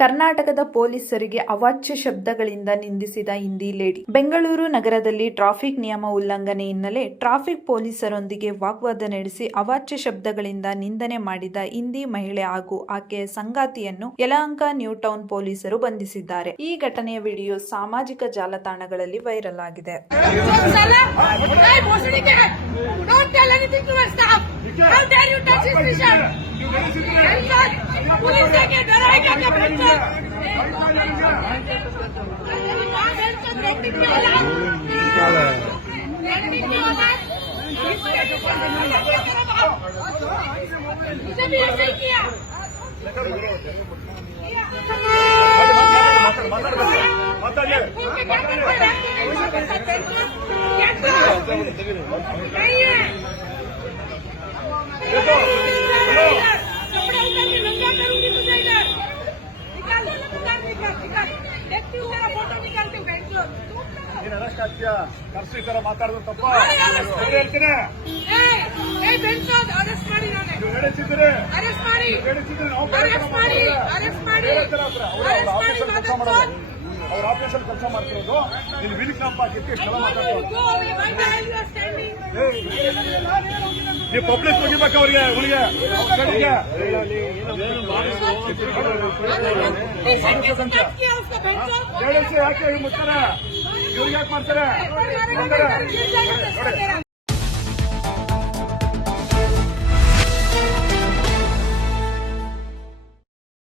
ಕರ್ನಾಟಕದ ಪೊಲೀಸರಿಗೆ ಅವಾಚ್ಯ ಶಬ್ದಗಳಿಂದ ನಿಂದಿಸಿದ ಹಿಂದಿ ಲೇಡಿ. ಬೆಂಗಳೂರು ನಗರದಲ್ಲಿ ಟ್ರಾಫಿಕ್ ನಿಯಮ ಉಲ್ಲಂಘನೆ ಹಿನ್ನೆಲೆ ಟ್ರಾಫಿಕ್ ಪೊಲೀಸರೊಂದಿಗೆ ವಾಗ್ವಾದ ನಡೆಸಿ ಅವಾಚ್ಯ ಶಬ್ದಗಳಿಂದ ನಿಂದನೆ ಮಾಡಿದ ಹಿಂದಿ ಮಹಿಳೆ ಹಾಗೂ ಆಕೆಯ ಸಂಗಾತಿಯನ್ನು ಯಲಹಂಕ ನ್ಯೂ ಟೌನ್ ಪೊಲೀಸರು ಬಂಧಿಸಿದ್ದಾರೆ. ಈ ಘಟನೆಯ ವಿಡಿಯೋ ಸಾಮಾಜಿಕ ಜಾಲತಾಣಗಳಲ್ಲಿ ವೈರಲ್ ಆಗಿದೆ. ಮಾತಾಡ ನೀನ್ ಅರೆಸ್ಟ್ ಆಗ್ತೀಯಾ ಕರ್ಸಿ ತರ ಮಾತಾಡೋದು ತಪ್ಪ ಹೇಳ್ತೀನಿ ಹತ್ರ. ಅವ್ರು ಮಾಡಿ ಆಫೀಸಲ್ಲಿ ಕೆಲಸ ಮಾಡ್ತಿರೋದು. ನೀನು ವಿಲ್ ಕ್ಲಾಪ್ ಹಾಕಿಕ್ಕೆ ಇಷ್ಟೆಲ್ಲ ಮಾತಾಡ್ತಾರೆ? ನೀವು ಪಬ್ಲಿಕ್ ಹೋಗಿರ್ಬೇಕು ಅವರಿಗೆ ಹುಡುಗ ಯಾಕೆ ಮುಟ್ತಾರೆ ಇವ್ರಿಗೆ ಯಾಕೆ ಮಾಡ್ತಾರೆ